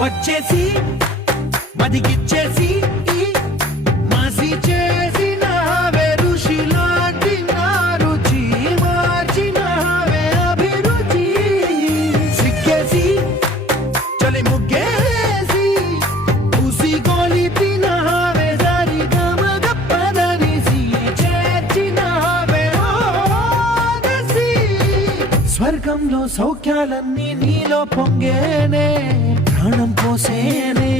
వచ్చేసి మదిగిచ్చేసి మాసి చేసినావే ఋషిలాంటి నా రుచి మార్చినావే అభిరుచి సిక్కేసి చలి ముగ్గేసి పూసి గోలిపినావే సరి గమగప్పదనిసి చేర్చినావే ఓదసి స్వర్గంలో సౌఖ్యాలన్నీ నీలో పొంగేనే ప్రాణం పోసేనే